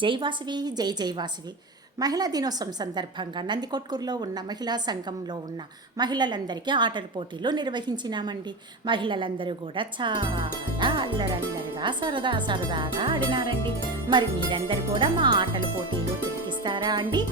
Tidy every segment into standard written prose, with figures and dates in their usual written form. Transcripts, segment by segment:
జై వాసవి జై జై వాసవి. మహిళా దినోత్సవం సందర్భంగా నందికొట్కూరులో ఉన్న మహిళా సంఘంలో ఉన్న మహిళలందరికీ ఆటల పోటీలు నిర్వహించినామండి. మహిళలందరూ కూడా చాలా అల్లరల్లరిగా సరదాగా ఆడినారండి. మరి మీరందరూ కూడా మా ఆటల పోటీలు తిరిగిస్తారా అండి?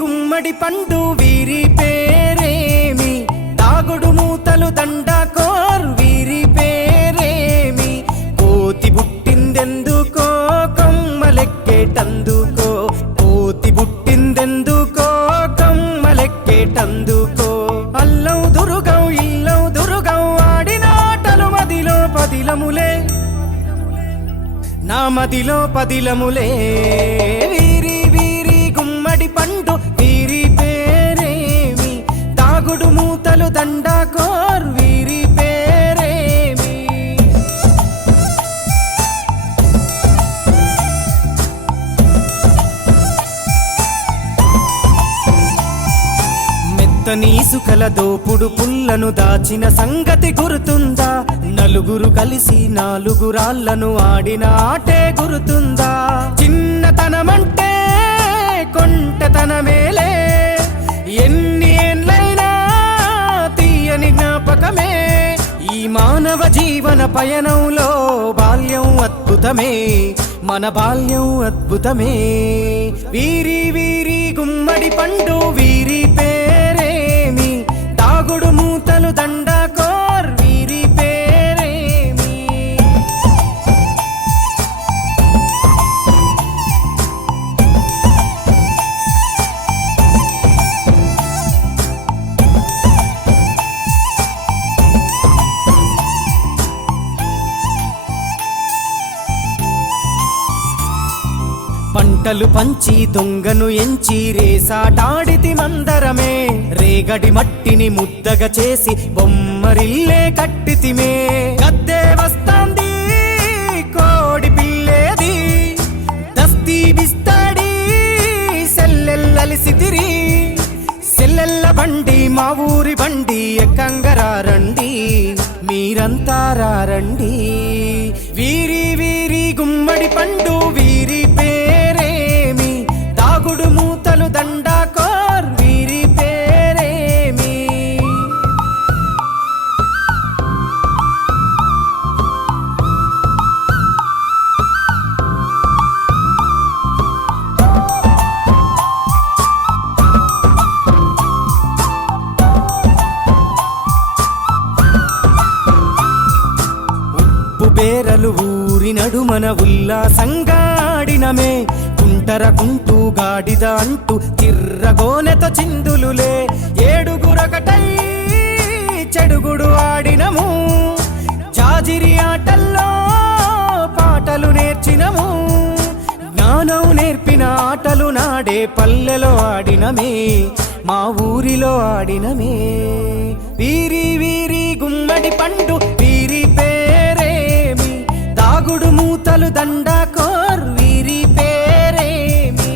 గుమ్మడి పండు వీరి పేరేమి, తాగుడు మూతలు దండాకోర్ వీరి పేరేమి, కోతి బుట్టిందెందుకో కొమ్మలెక్కేటందుకో, కోతి బుట్టిందెందుకో కొమ్మలెక్కేటందుకో, అల్లం దురుగం ఇల్లం దురుగం ఆడినాటలు మదిలో పదిలములే, నా మదిలో పదిలములే. వీరి వీరి గుమ్మడి పండు వీరి పేరేమి, తాగుడు మూతలు దండాకోర్ వీరి పేరేమి. మెత్తని ఇసుకల దోపుడు పుల్లను దాచిన సంగతి గుర్తుందా, నలుగురు కలిసి నాలుగురాళ్లను ఆడిన ఆటే గుర్తుందా, చిన్నతనమంటే కొంటతనమేలే, ఎన్ని ఏండ్లైనా తీయని జ్ఞాపకమే, ఈ మానవ జీవన పయనంలో బాల్యం అద్భుతమే, మన బాల్యం అద్భుతమే. వీరి వీరి గుమ్మడి పండు వీరి పేరేమి, తాగుడు మూతలు దండాకోర్ వీరి పేరేమి. పంటలు పంచి దొంగను ఎంచి రేసాటాడితి మందరమే, రేగడి మట్టిని ముద్దగా చేసి బొమ్మరిల్లే కట్టితిమే, గద్దే వస్తాంది కోడి పిల్లేది, దస్తీ బిస్తాడి సెల్లెల్లలిసితిరి, సెల్లెల్ల బండి మా ఊరి బండి ఎక్కంగరారండి, మీరంతా రారండి. వీరి వీరి గుమ్మడి పండు వీరి పేరేమి, తాగుడు మూతలు దండాకోర్ వీరి పేరేమి. బేరలు ఊరి నడుమన ఉల్లాసంగా ఆడినమే, కుంటరకుంటూ గాడిద అంటూ చిర్రగోనెతో చిందులులే, ఏడుగురొకటై చెడుగుడు ఆడినము, జాజిరి ఆటల్లో పాటలు నేర్చినము, జ్ఞానం నేర్పిన ఆటలు నాడే పల్లెలో ఆడినమే, మా ఊరిలో ఆడినమే. వీరి వీరి గుమ్మడి పండు వీరి పేరేమి, తాగుడు మూతలు దండాకోర్ వీరి పేరేమి.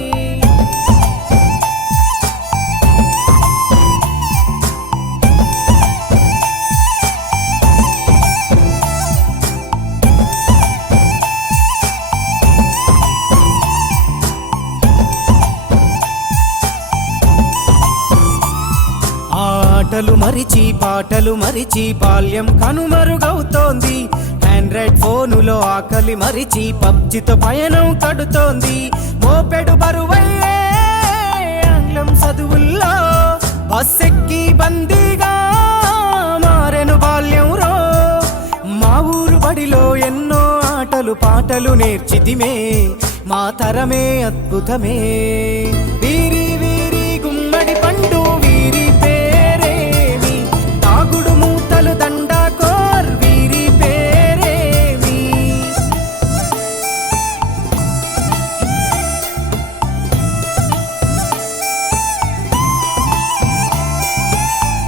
ఆటలు మరిచి పాటలు మరిచి బాల్యం కనుమరుగవుతోంది, ఆండ్రాయిడ్ ఫోనులో ఆకలి మరిచి పబ్జితో పయనం కడుతోంది, మోపెడు బరువయ్యే ఆంగ్లం చదువుల్లో బస్సెక్కి బందీగా మారెను బాల్యం రో, మా ఊరు బడిలో ఎన్నో ఆటలు పాటలు నేర్చితిమే, మా తరమే అద్భుతమే. వీరి వీరి గుమ్మడి పండు వీరి పేరేమి, తాగుడు మూతలు దండాకోర్ వీరి పేరేమి.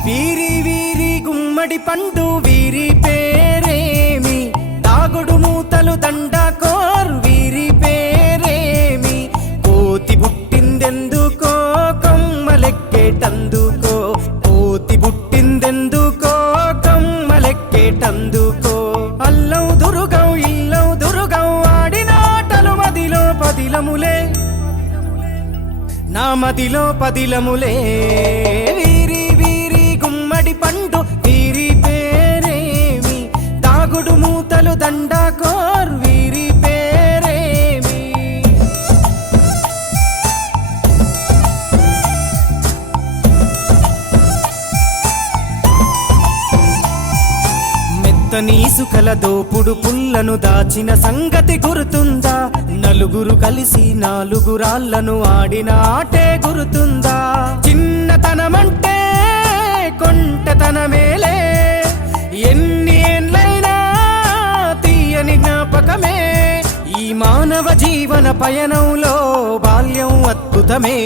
వీరి వీరి గుమ్మడి పండు వీరి పేరేమి, తాగుడు మూతలు దండాకోర్ వీరి పేరేమి, కోతి బుట్టిందెందుకో నా మదిలో పదిలములే వీరి వీరి గుమ్మడి పండు వీరి పేరేమి దాగుడు మూతలు దండాకోర్ వీరి పేరేమి మెత్తని ఇసుకల దోపుడు పుల్లను దాచిన సంగతి గుర్తుందా నలుగురు కలిసి నాలుగురాళ్లను ఆడిన ఆటే గుర్తుందా చిన్నతనమంటే కొంటతనమేలే ఎన్ని ఏండ్లైనా తీయని జ్ఞాపకమే ఈ మానవ జీవన పయనంలో బాల్యం అద్భుతమే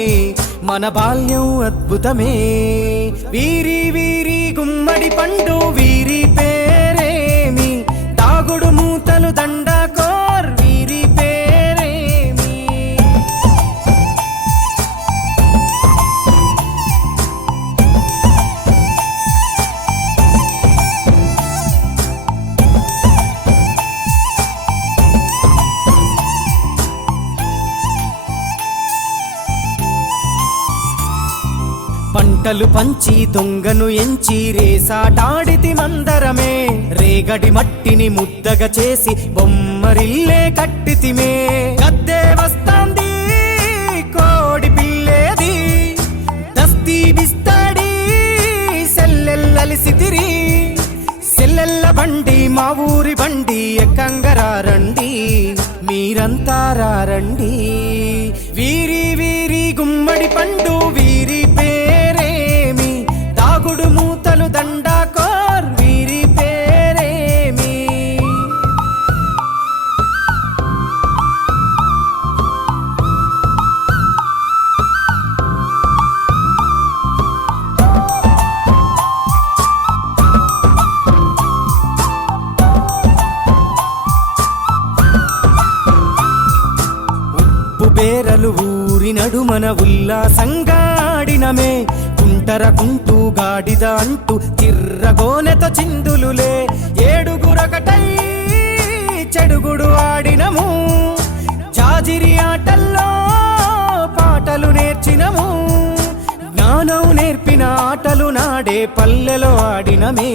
మన బాల్యం అద్భుతమే వీరి వీరి గుమ్మడి పండు వీరి పేరేమి దాగుడు మూతలు దండాకోర్ వీరి పేరేమి పంటలు పంచి దొంగను ఎంచి రేసాటాడితి మందరమే రేగడి మట్టిని ముద్దగా చేసి బొమ్మరిల్లే కట్టితిమే గద్దే వస్తాంది కోడి పిల్లేది దస్తీ బిస్తాడి సెల్లెల్లలిసితిరి సెల్లెల్ల బండి మా ఊరి బండి ఎక్కంగరారండి మీరంతా రారండి వీరి వీరి గుమ్మడి పండు వీరి పేరేమి దాగుడు మూతలు దండాకోర్ వీరి పేరేమి ఉప్పు బేరలు ఊరి నడుమన ఉల్లాసంగా ఆడినమే కుంటరకుంటూ గాడిద అంటూ చిర్రగోనెతో చిందులులే ఏడుగురొకటై చెడుగుడు ఆడినము జాజిరి ఆటల్లో పాటలు నేర్చినము జ్ఞానం నేర్పిన ఆటలు నాడే పల్లెలో ఆడినమే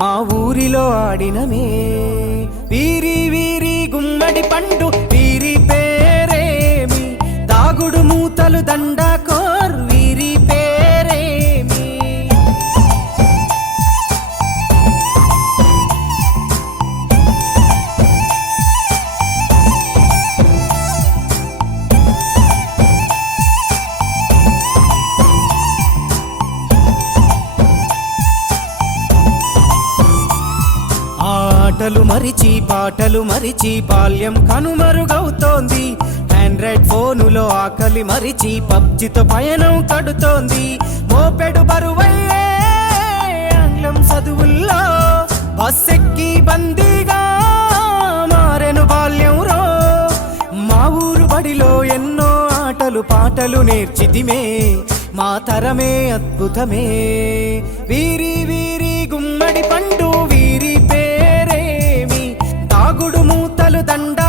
మా ఊరిలో ఆడినమే వీరి వీరి గుమ్మడి పండు వీరి పేరేమి దాగుడు మూతలు దండాకోర్ వీరి పేరేమి ఆటలు మరిచి పాటలు మరిచి బాల్యం కనుమరుగవుతోంది ఆండ్రాయిడ్ ఫోనులో ఆకలి మరిచి పబ్జితో పయనం కడుతోంది మోపెడు బరువయ్యే ఆంగ్లం చదువుల్లో బస్సెక్కి బందీగా మారెను బాల్యం రో మా ఊరు బడిలో ఎన్నో ఆటలు పాటలు నేర్చితిమే మా తరమే అద్భుతమే వీరి వీరి గుమ్మడి పండు వీరి పేరేమి దాగుడు మూతలు దండ